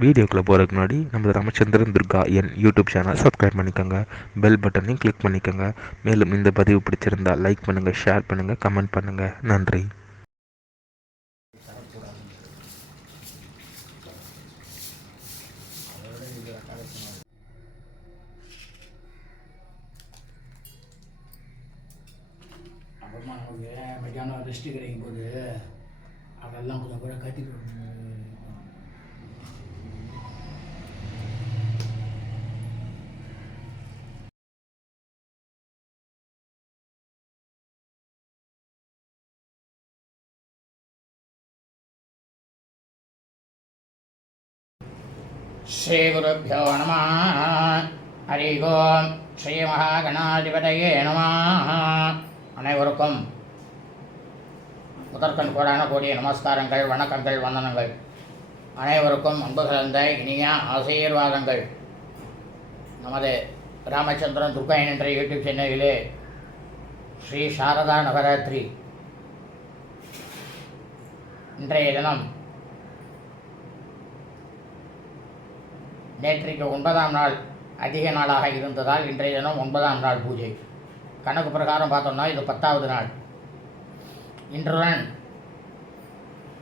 வீடியோக்குள்ளே போகிறதுக்கு முன்னாடி நம்ம ராமச்சந்திரன் துர்கா என் யூடியூப் சேனல் சப்ஸ்கிரைப் பண்ணிக்கோங்க. பெல் பட்டனையும் கிளிக் பண்ணிக்கோங்க. மேலும் இந்த பதிவு பிடிச்சிருந்தா லைக் பண்ணுங்கள் ஷேர் பண்ணுங்கள் கமெண்ட் பண்ணுங்கள் நன்றி. அப்புறமா நமக்கு மத்தியானம் ரெஸ்ட் கிடைக்கும் போது அதெல்லாம் கொஞ்சம் கூட கற்றுட்டு ஸ்ரீகுருப்போ நம. ஹரி ஓம். ஸ்ரீ மகாகணாதிபதையே நம. அனைவருக்கும் முதற்கண் கோடான கோடிய நமஸ்காரங்கள் வணக்கங்கள் வந்தனங்கள். அனைவருக்கும் அன்பு கலந்த இனிய ஆசீர்வாதங்கள். நமது ராமச்சந்திரன் துர்காயன் என்ற யூடியூப் சேனலிலே ஸ்ரீ சாரதா நவராத்திரி. இன்றைய தினம் நேற்றைக்கு ஒன்பதாம் நாள் அதிக நாளாக இருந்ததால் இன்றைய தினம் ஒன்பதாம் நாள் பூஜை. கணக்கு பிரகாரம் பார்த்தோம்னா இது பத்தாவது நாள். இன்றுடன்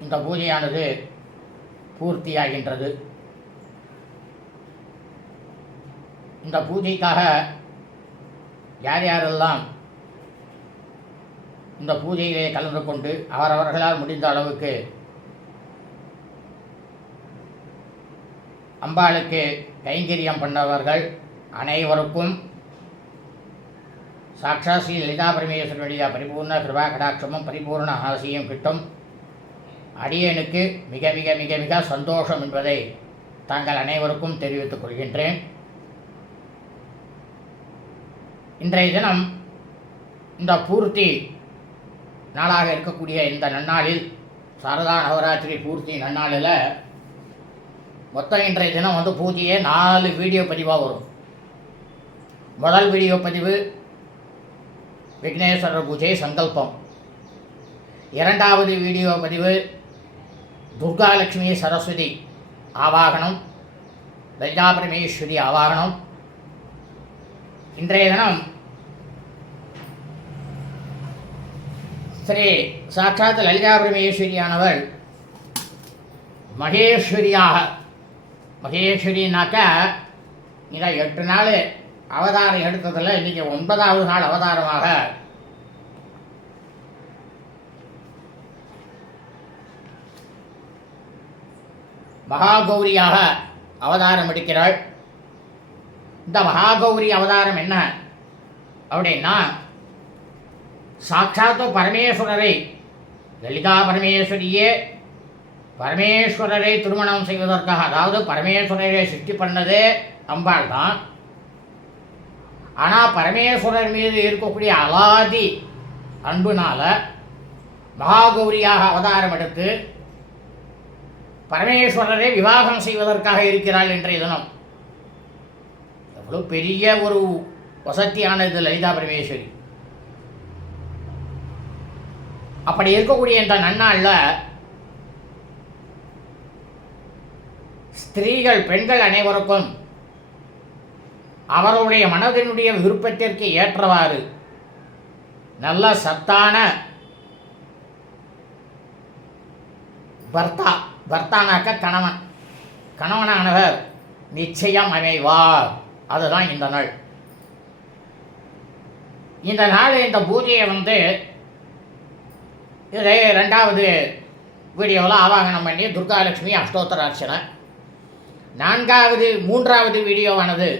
இந்த பூஜையானது பூர்த்தியாகின்றது. இந்த பூஜைக்காக யார் யாரெல்லாம் இந்த பூஜையிலே கலந்து கொண்டு அவரவர்களால் முடிந்த அளவுக்கு அம்பாளுக்கு கைங்கரியம் பண்ணவர்கள் அனைவருக்கும் சாட்சா ஸ்ரீ லலிதா பரமேஸ்வரனுடைய பரிபூர்ண கிருபா கடாட்சமும் பரிபூர்ண ஆசையும் கிட்டும். அடியனுக்கு மிக மிக மிக மிக சந்தோஷம் என்பதை தாங்கள் அனைவருக்கும் தெரிவித்துக் கொள்கின்றேன். இன்றைய தினம் இந்த பூர்த்தி நாளாக இருக்கக்கூடிய இந்த நன்னாளில் சாரதா நவராத்திரி பூர்த்தி நன்னாளில் மொத்தம் இன்றைய தினம் வந்து பூஜையே நாலு வீடியோ பதிவாக வரும். முதல் வீடியோ பதிவு விக்னேஸ்வரர் பூஜை சங்கல்பம். இரண்டாவது வீடியோ பதிவு துர்காலட்சுமி சரஸ்வதி ஆவாகனம் லலிதா ஆவாகனம். இன்றைய தினம் ஸ்ரீ சாட்சாத் லலிதாபிரமேஸ்வரியானவர் மகேஸ்வரியாக மகேஸ்வரினாக்கா இதை எட்டு நாள் அவதாரம் எடுத்ததில் இன்றைக்கி ஒன்பதாவது நாள் அவதாரமாக. மகாகௌரியாக அவதாரம் எடுக்கிறாள். இந்த மகாகௌரி அவதாரம் என்ன? அப்படின்னா சாட்சாத்து பரமேஸ்வரரை லலிதா பரமேஸ்வரியே பரமேஸ்வரரை திருமணம் செய்வதற்காக அதாவது பரமேஸ்வரரை சிருஷ்டி பண்ணதே அம்பாள் தான் ஆனால் பரமேஸ்வரர் மீது இருக்கக்கூடிய அலாதி அன்புனால் மகாகௌரியாக அவதாரம் எடுத்து பரமேஸ்வரரை விவாகம் செய்வதற்காக இருக்கிறாள் இன்றைய தினம் எவ்வளோ பெரிய ஒரு வசதியான இது லலிதா பரமேஸ்வரி. அப்படி இருக்கக்கூடிய இந்த நன்னாளில் ஸ்திரீகள் பெண்கள் அனைவருக்கும் அவர்களுடைய மனதினுடைய விருப்பத்திற்கு ஏற்றவாறு நல்ல சத்தான பர்த்தா பர்த்தானாக்க கணவன். கணவனானவர் நிச்சயம் அமைவார். அதுதான் இந்த நாள். இந்த நாள் இந்த பூஜையை வந்து இதை ரெண்டாவது வீடியோவில் ஆவாகனம் பண்ணி துர்காலட்சுமி அஷ்டோத்தர அர்ச்சனை நான்காவது மூன்றாவது வீடியோவானது.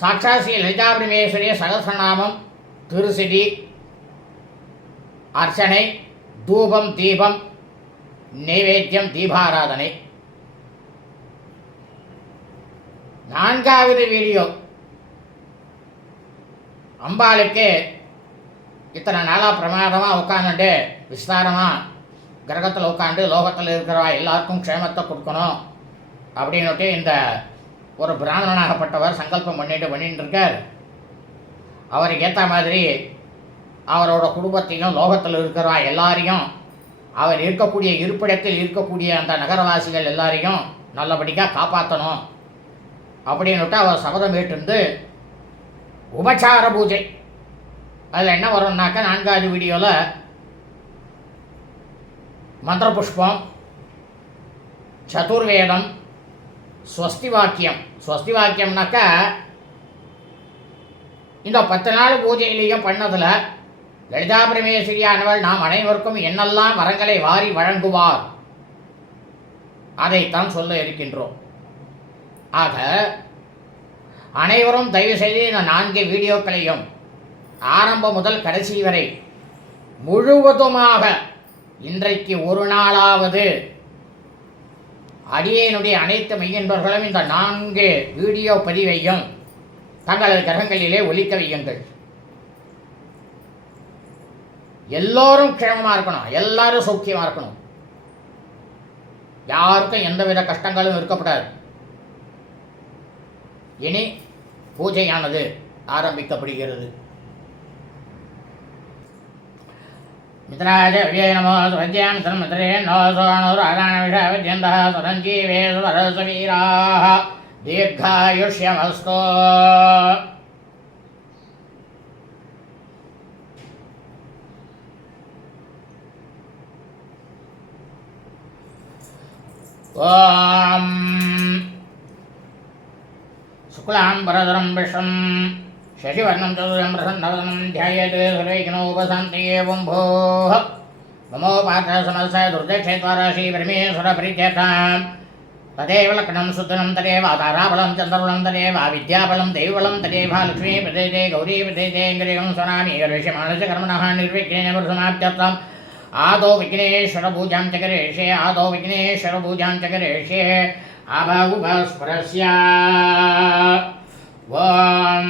சாட்சாசி லலிதா பரமேஸ்வரிய சகசிரநாமம் திருசிடி அர்ச்சனை தூபம் தீபம் நைவேத்தியம் தீபாராதனை. நான்காவது வீடியோ. அம்பாளுக்கு இத்தனை நாளாக பிரமாதமாக உட்காந்துட்டு விஸ்தாரமாக கிரகத்தில் உட்காந்து லோகத்தில் இருக்கிறவா எல்லாருக்கும் க்ஷேமத்தை கொடுக்கணும். அப்படின்னுட்டு இந்த ஒரு பிராமணனாகப்பட்டவர் சங்கல்பம் பண்ணிட்டு பண்ணிட்டு இருக்கார். அவருக்கு ஏற்ற மாதிரி அவரோட குடும்பத்தையும் லோகத்தில் இருக்கிறவா எல்லாரையும் அவர் இருக்கக்கூடிய இருப்பிடத்தில் இருக்கக்கூடிய அந்த நகரவாசிகள் எல்லாரையும் நல்லபடியாக காப்பாற்றணும் அப்படின்னுட்டு அவர் சபதம் ஏற்றிருந்து உபச்சார பூஜை. அதில் என்ன வரும்னாக்கா நான்காவது வீடியோவில் மந்திரபுஷ்பம் சதுர்வேதம் ஸ்வஸ்தி வாக்கியம் ஸ்வஸ்தி வாக்கியம்னாக்கா இந்த பத்து நாள் பூஜையிலையும் பண்ணதில் லலிதா பிரமேஸ்வரியானவள் நாம் அனைவருக்கும் என்னெல்லாம் வரங்களை வாரி வழங்குவார் அதைத்தான் சொல்ல இருக்கின்றோம். ஆக அனைவரும் தயவு செய்து இந்த நான்கு வீடியோக்களையும் ஆரம்பம் முதல் கடைசி வரை முழுவதுமாக இன்றைக்கு ஒரு நாளாவது அடியனுடைய அனைத்து மையன்பர்களும் இந்த நான்கு வீடியோ பதிவையும் தங்களது கிரகங்களிலே ஒலிக்க வையுங்கள். எல்லோரும் க்ஷேமமாக இருக்கணும். எல்லாரும் சௌக்கியமாக இருக்கணும். யாருக்கும் எந்தவித கஷ்டங்களும் இருக்கப்படாது. இனி பூஜையானது ஆரம்பிக்கப்படுகிறது. மித்ராஜ விஜய நமோ சுரஜ்யாம் சன்மித்ரே நோ சோணோர் ஆதான விஷாவித்யந்தா சுரஞ்சீவேஷு ஓம். சுக்லாம் பரதரம் விஷம். शशिवर्णं चतुरं प्रसन्नवदनं ध्यायेत् सर्वैकनोपशान्ति एवं तदेव लग्नं सुदनं तदेव ताराबलं चन्द्रबलं तदेव विद्याबलं दैवबलं तदेव लक्ष्मी प्रदेते गौरी प्रदेते इन्द्रियं स्वनामि गर्विष्यमाणस्य कर्मणः निर्विघ्नेन पुरुषमाप्त्यर्थम् आदौ विघ्नेश्वरपूजां च आदौ विघ्नेश्वरपूजां च ఓం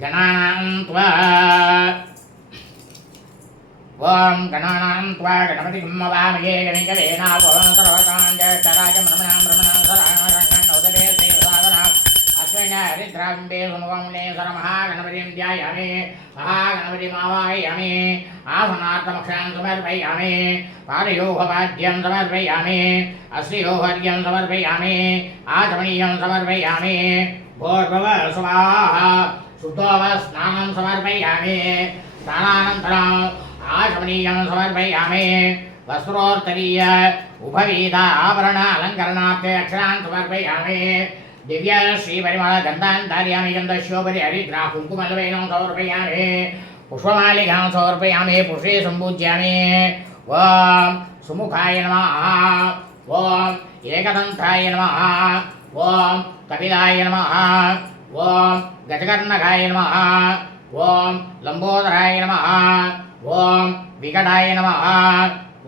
గణానాం త్వా. ఓం గణానాం త్వా గణపతి గుమ్మవామయే గణికవేనాపరాజమహరిద్రాంబే సుముఖమునే సరమహాగణపతిం ధ్యాయామి మహాగణపతిమావాహయామి ఆసనార్థమక్షాన్ సమర్పయామి పాదయోహపాద్యం సమర్పయామి అశ్రియోహర్యం సమర్పయామి ఆచమనీయం సమర్పయామి भोर्भव स्वाहा शुद्धोव स्नानं समर्पयामि, स्नानानन्तरम् आचमनीयं समर्पयामि। वस्त्रोत्तरीय उभवीत आभरण अलङ्करणार्थे अक्षरान् समर्पयामि। दिव्य गन्धस्योपरि हरिद्रा कुङ्कुमलवेनं समर्पयामि। पुष्पमालिकां समर्पयामि, पुष्पे सम्पूज्यामि। ॐ सुमुखाय नमः। ॐ एकदन्ताय नमः। ఓం కపిలాయ నమ ఓం గజకర్ణకాయ నమ ఓం లంబోదరాయ నమ ఓం వికటాయ నమ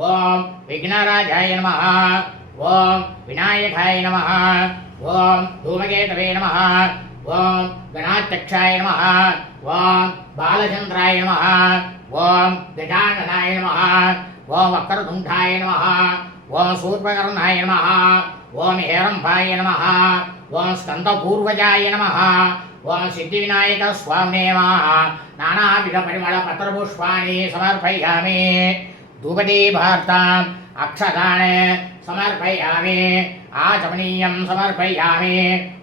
ఓం విఘ్నరాజాయ నమ ఓం వినాయకాయ నమ ఓం ధూమకేతవే నమ ఓం గణాధ్యక్షాయ నమ ఓం బాలచంద్రాయ నమ ఓం గజాననాయ నమ ఓం వక్రతుంఠాయ నమ ఓం సూర్పకర్ణాయ నమ ఓం హేరంభాయ నమ ఓం స్కందపూర్వజాయ నమ ఓం సిద్ధివినాయక స్వామినే నమ. నానావిధ పరిమళ పత్రపుష్పాన్ని సమర్పయామి ధూపదీ భార్తాం అక్షరాణే సమర్పయామి ఆచమనీయం సమర్పయామి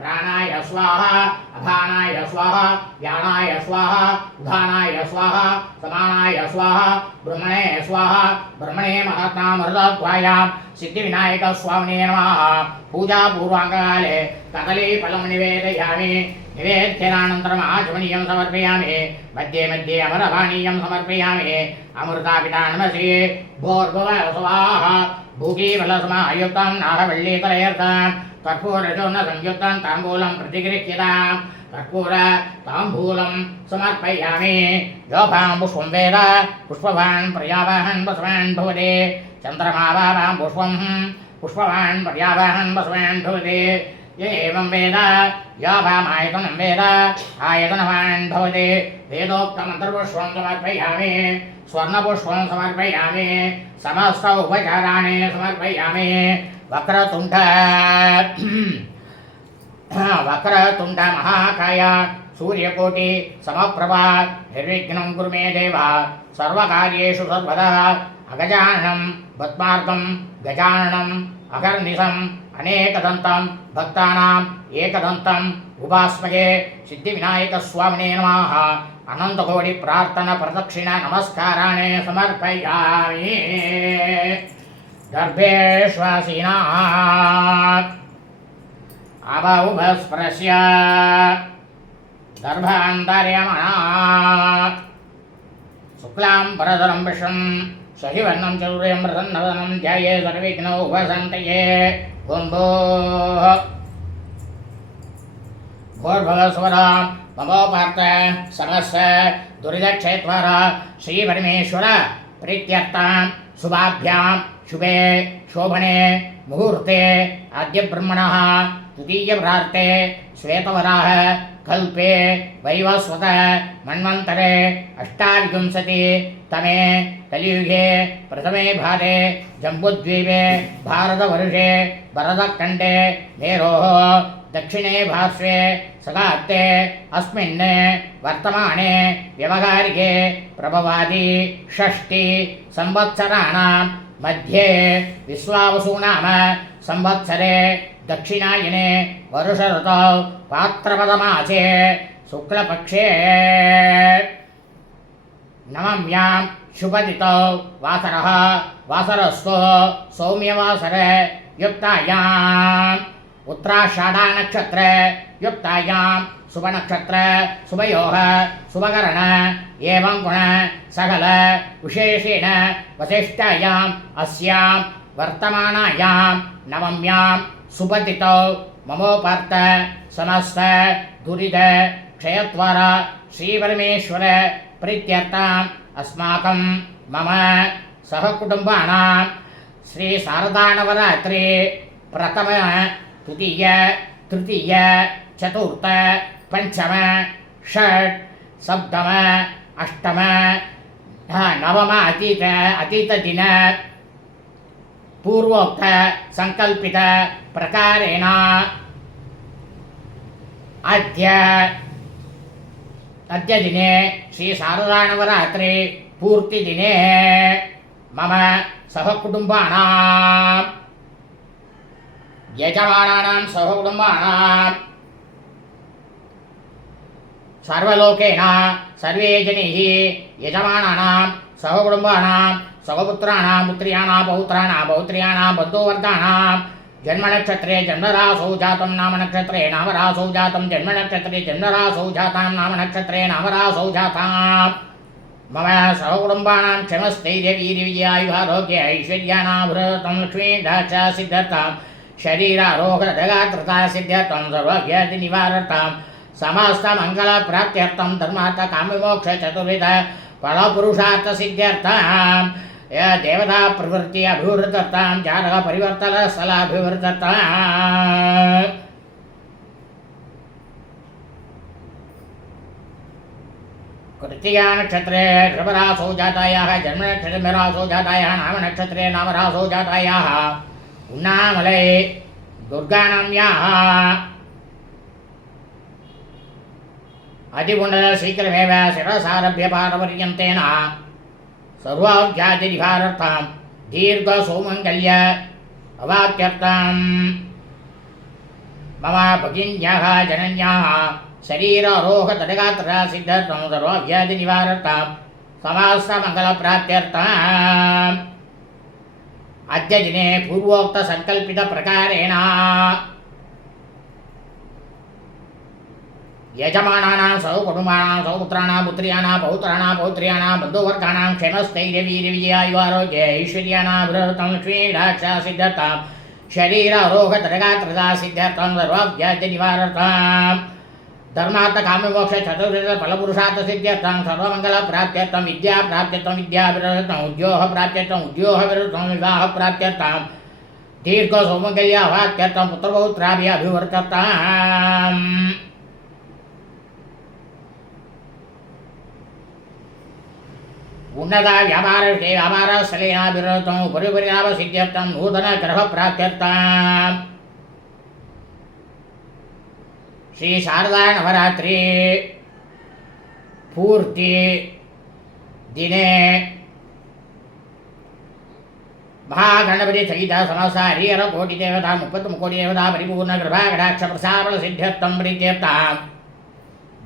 प्राणाय स्वाहा अभानाय स्वाहा व्यानाय स्वाहा, उधानाय स्वाहा, समानाय स्वाहा, ब्रह्मणे स्वाहा, ब्रह्मणे महात्मामृतद्वायां सिद्धिविनायकस्वामिने नमः। पूजापूर्वाङ्गकाले कदलीफलं निवेदयामि। निवेद्यनानन्तरम् आचमनीयं समर्पयामि। मध्ये मध्ये अमरपानीयं समर्पयामि। अमृतापिता नमसि भोर्भुव स्वाहा। भूगीफलसमायुक्तं नागवल्लीतलयर्थं कर्पूरचूर्णसंयुक्तं ताम्बूलं प्रतिगृह्यतां कर्पूर ताम्बूलं समर्पयामि योभां पुष्पं वेद पुष्पवान् पर्यावाहन् बसवान् भवति चन्द्रमावां पुष्पं पुष्पवान् पर्यावाहन् बसवान् भवति य एवं वेद, याभामायतनं वेद, आयतनवान् भवति। वेदोक्तमन्त्रपुष्पं समर्पयामि, स्वर्णपुष्पं समर्पयामि, समस्त उपचाराणि समर्पयामि। వక్రతుండ. వక్రతుండ మహాకాయ సూర్యకోటి సమప్రభా నిర్విఘ్నం గురు మే దేవ సర్వకార్యేషు సర్వదా అగజానం పద్మార్థం గజానం అగర్నిశం అనేకదంతం భక్తానాం ఏకదంతం ఉపాస్మయే సిద్ధివినాయక స్వామినే నమ అనంతకోడి ప్రార్థన ప్రదక్షిణ నమస్కారాణే సమర్పయామి. गर्भेष्वासीनात्। अबौभस्पृश्य गर्भान्तर्यमणात्। शुक्लां परधरं विष्णुं शशिवर्णं चतुर्यं प्रसन्नवदनं ध्याये सर्विघ्नौ उपसन्तये ॐ भोः भोर्भगस्वरां ममोपार्थ समस्य दुरिदक्षेत्वर श्रीपरमेश्वर प्रीत्यर्थां शुभाभ्यां शुभे, शोभने, मुहूर्ते अद्य ब्रह्मणः तृतीयप्रार्थे श्वेतवराह, कल्पे, वैवस्वत, मन्वन्तरे, अष्टाविंशति, तमे, कलियुगे, प्रथमे भारे जम्बुद्वीपे, भारतवर्षे, भरतखण्डे मेरोः दक्षिणे पार्श्वे सगात्ते अस्मिन् वर्तमाने, व्यवहारिके, प्रभवादि, षष्टि संवत्सराणां मध्ये विश्वावसु नाम संवत्सरे दक्षिणायने वर्षऋतौ पात्रपदमासे शुक्लपक्षे नवम्यां शुभदितौ वासरः वासरस्तु सौम्यवासरे युक्तायाम् उत्तराषाढानक्षत्र युक्तायां शुभनक्षत्र शुभयोः शुभकरण एवं गुण सकल विशेषेण वसिष्ठायाम् अस्यां वर्तमानायां नवम्यां सुपतितौ ममोपार्थ समस्त दुरिद क्षयत्वर श्रीपरमेश्वर प्रीत्यर्थाम् अस्माकं मम सहकुटुम्बानां श्रीशारदानवरात्रि प्रथम द्वितीय तृतीय चतुर्थ पञ्चम षट् सप्तम अष्टम हा, नवम अतीत अतीतदिन पूर्वोक्त सङ्कल्पित प्रकारेण अद्य अद्य दिने श्रीशारदानवरात्रि पूर्तिदिने मम सहकुटुम्बानां यजमानानां सहकुटुम्बानां सर्वलोकेन सर्वे जनैः यजमानानां सहकुटुम्बानां सहपुत्राणां पुत्र्याणां, पौत्राणां, पौत्र्याणां बन्धुवर्गाणां जन्मनक्षत्रे जन्मरासौ जातं नामनक्षत्रे नामरासौ जातं जन्मनक्षत्रे जन्मरासौ जातां नामनक्षत्रे नामरासौ जातां मम सहकुटुम्बानां लक्ष्मीदाक्षा सिद्धर्थां शरीरारोहणगात्रता सिद्ध्यर्थं सर्वज्ञातिनिवारर्थं शरीरारोहजगात्रता सिद्ध्य त्वं सर्वज्ञनिवारतां समस्तमङ्गलप्राप्त्यर्थं धर्मार्थकामविमोक्षचतुर्विध फलपुरुषार्थसिद्ध्यर्थां देवताप्रवृत्ति अभिवृद्धतां जातकपरिवर्तनस्थलाभिवृद्धता कृतिया नक्षत्रे नृपरासौ जातायाः जन्मनक्षत्रमेरासौ जातायाः, नामनक्षत्रे नामरासौ जातायाः। உண்ணாமலை துர்கானம்யாக அதிகுண்டல சீக்கிரமேவ சிரசாரபிய பாரபரியந்தேன சர்வாத்தியாதிரிகாரர்த்தாம் தீர்க்க சௌமங்கல்ய அவாத்தியர்த்தாம் மம பகின்யாக ஜனன்யாக శరీరారోహ తడగాత్ర సిద్ధార్థం సర్వావ్యాధి నివారణం సమాస మంగళ ప్రాప్త్యర్థం అద్యదినే పూర్వోక్త సంకల్పిత ప్రకారేణ. యజమానానాం సౌ కుటుంబానాం సౌ పుత్రాణాం పుత్ర్యాణా పౌత్రాణా పౌత్ర్యాణా బంధువర్గాణాం క్షణస్థైర్యవీరవిజయాయువారోగ్య ఐశ్వర్యానాభివృతం లక్ష్మీరాక్ష సిద్ధార్థం శరీరారోహ తరగాత్రదా సిద్ధార్థం సర్వాభ్యాద్య నివారతాం ధర్మార్థకామ్య మోక్ష చతుర్విధ ఫలపురుషార్థ సిద్ధ్యర్థం సర్వమంగళ ప్రాప్త్యర్థం విద్యా ప్రాప్త్యర్థం విద్యా విరతం ఉద్యోగ ప్రాప్త్యర్థం ఉద్యోగ విరతం వివాహ ప్రాప్త్యర్థం దీర్ఘ సౌమంగళ్య వాక్యర్థం పుత్రపౌత్రాభి అభివర్తతాం ಉನ್ನತ ವ್ಯಾಪಾರ ವ್ಯಾಪಾರ ಸ್ಥಳೇನಾಭಿರತಂ ಉಪರಿ ಪರಿಣಾಮ ಸಿದ್ಧರ್ಥಂ ನೂತನ ಗ್ರಹ ಪ್ರಾಪ್ತ್ಯರ್ಥಂ శ్రీ శారదా నవరాత్రి. పూర్తి దినే. మహాగణపతి సహిత సమస్త హరిహర కోటి దేవత ముప్పత్తు కోటి దేవత పరిపూర్ణ కృపాకటాక్ష ప్రసారణ సిద్ధ్యర్థం ప్రీత్యర్థం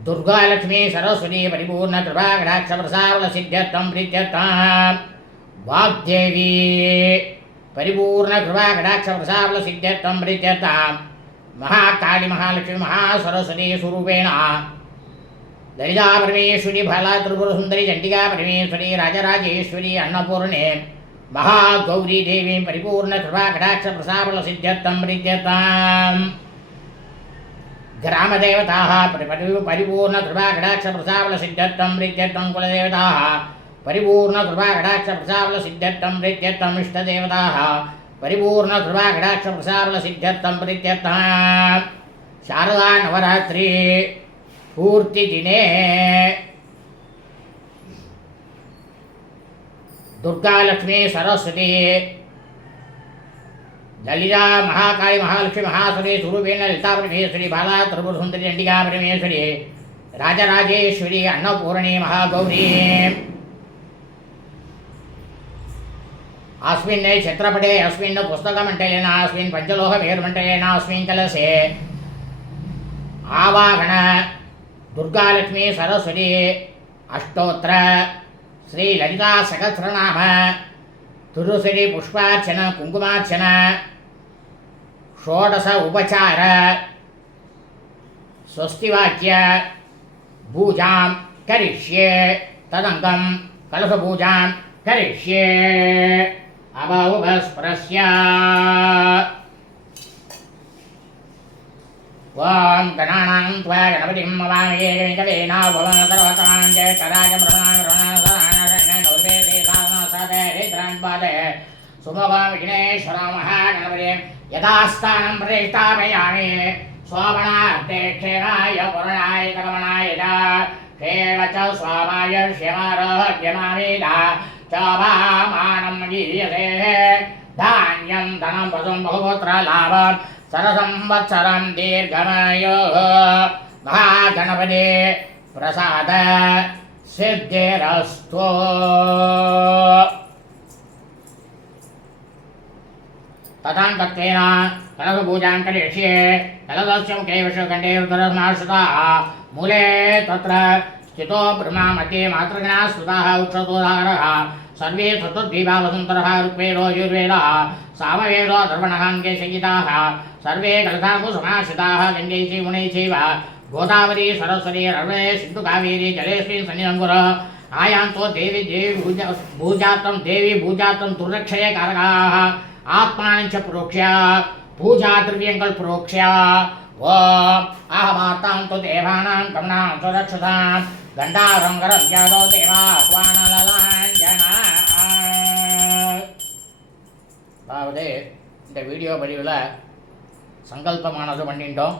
దుర్గాలక్ష్మి సరస్వతి పరిపూర్ణ కృపాకటాక్ష ప్రసారణ సిద్ధ్యర్థం ప్రీత్యర్థం వాగ్దేవి. పరిపూర్ణ కృపాకటాక్ష ప్రసారణ సిద్ధ్యర్థం ప్రీత్యర్థం महाकाली, महालक्ष्मी, महासरस्वती स्वरूपेण. ललिता परमेश्वरी बाला त्रिपुरसुन्दरी चंडिका परमेश्वरी राजराजेश्वरी, अन्नपूर्णे, महागौरी देवी, परिपूर्ण कृपा कटाक्ष प्रसाबल सिद्ध्यर्थं प्रीत्यर्थम् ग्रामदेवताः परि- परि- परिपूर्ण कृपा कटाक्ष प्रसाबल सिद्ध्यर्थं प्रीत्यर्थं कुलदेवताः, परिपूर्ण कृपा कटाक्ष प्रसाबल सिद्ध्यर्थं प्रीत्यर्थम् इष्टदेवताः परिपूर्ण कृपा कटाक्ष प्रसाबल सिद्ध्यर्थं प्रीत्यर्थः शारदा नवरात्रि पूर्तिदिने दुर्गालक्ष्मी सरस्वती ललिता महाकाली महालक्ष्मी महासुरी स्वरूपेण ललिता परमेश्वरी बाला त्रिपुरसुन्दरी चण्डिका परमेश्वरी राजराजेश्वरी अन्नपूर्णी महागौरी। ఆస్మిన్ చిత్రపటే అస్మిన్ పుస్తకమంటలేన ఆస్మిన్ పంచలోహ మేరుమంటలేన ఆస్మిన్ కలసే ఆవాహణ దుర్గాలక్ష్మి సరస్వతి అష్టోత్ర శ్రీ లలితా సహస్రనామ తిరుశ్రీ పుష్పార్చన కుంకుమార్చన షోడశ ఉపచార స్వస్తివాక్య పూజాం కరిష్యే తదంగం కలశ పూజాం కరిష్యే अबहुभस्परस्य ॐ गणानां त्वा गणपतिं मवामहे सुमवामिघ्नेश्वरमहागणपति यथास्थानं प्रतिष्ठापयामि शोभनार्थे क्षेमाय पुरणाय कमनाय च क्षेम च स्वामाय చామామాణం గీయసే ధాన్యం ధనం వసుం బహుపుత్ర లాభం సరసంవత్సరం దీర్ఘమయో. మహాగణపతి ప్రసాద సిద్ధిరస్తో. తథాంకత్వేన కనక పూజాం కలిష్యే కలదస్యం కేవశకండే రుద్రస్మాశ్రుతా మూలే తత్ర స్థితో బ్రహ్మా మధ్యే మాతృగణా స్తుతः ఉక్షతోదారः. सर्वे सत्त्वद्वीपालसुन्दरः ऋग्वेदो यजुर्वेदः, सामवेदो धर्मणहाङ्गे संहिताः, सर्वे कलथाम्बुसमाश्रिताः गङ्गैः मुनैः चैव गोदावरी, सरस्वती रणे सिन्धुकावेरी जलेस्मिन् सन्निरङ्गुरः, आयान्तो देवी देवी भूजातं देवी भूजातं दुर्रक्षय कारकाः, आत्मानि च प्रोक्ष्य पूजाद्रव्यङ्कल् प्रोक्ष्य ॐ तु देवानां देवा அதாவது இந்த வீடியோ பதிவில் சங்கல்பமானது பண்ணிட்டோம்.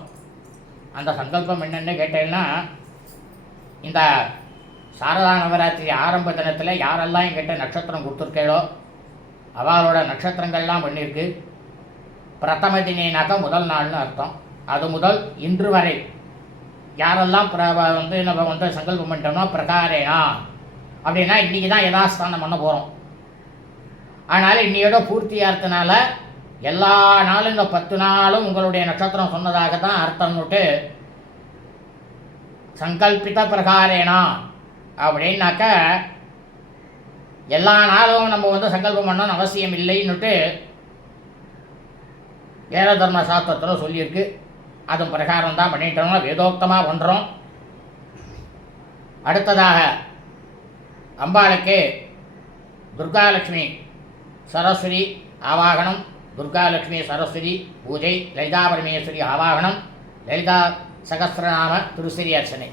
அந்த சங்கல்பம் என்னென்னு கேட்டேன்னா இந்த சாரதா நவராத்திரி ஆரம்ப தினத்தில் யாரெல்லாம் என்கிட்ட நட்சத்திரம் கொடுத்துருக்கேளோ அவளோட நட்சத்திரங்கள்லாம் பண்ணியிருக்கு பிரதம தினேனாக்கா முதல் நாள்னு அர்த்தம். அது முதல் இன்று வரை. யாரெல்லாம் பிர வந்து நம்ம வந்து சங்கல்பம் பண்ணிட்டோம்னா பிரகாரேனா அப்படின்னா இன்றைக்கி தான் யதாஸ்தானம் பண்ண போகிறோம் ஆனால் இன்னையோட பூர்த்தியாகிறதுனால எல்லா நாளும் இந்த பத்து நாளும் உங்களுடைய நட்சத்திரம் சொன்னதாக தான் அர்த்தம்னுட்டு சங்கல்பித பிரகாரேனா அப்படின்னாக்க எல்லா நாளும் நம்ம வந்து சங்கல்பம் பண்ணணும்னு அவசியம் இல்லைன்னுட்டு வேத தர்ம சாஸ்திரத்தில் சொல்லியிருக்கு. அதன் பிரகாரம் தான் பண்ணிட்டோம்னா வேதோக்தமாக பண்ணுறோம் அடுத்ததாக அம்பாளுக்கு துர்காலட்சுமி సరస్వతి ఆవాహనం దుర్గాలక్ష్మీ సరస్వతి పూజై లలితా పరమేశ్వరి ఆవాహనం లలితా సహస్రనామ తులసిరి అర్చనే.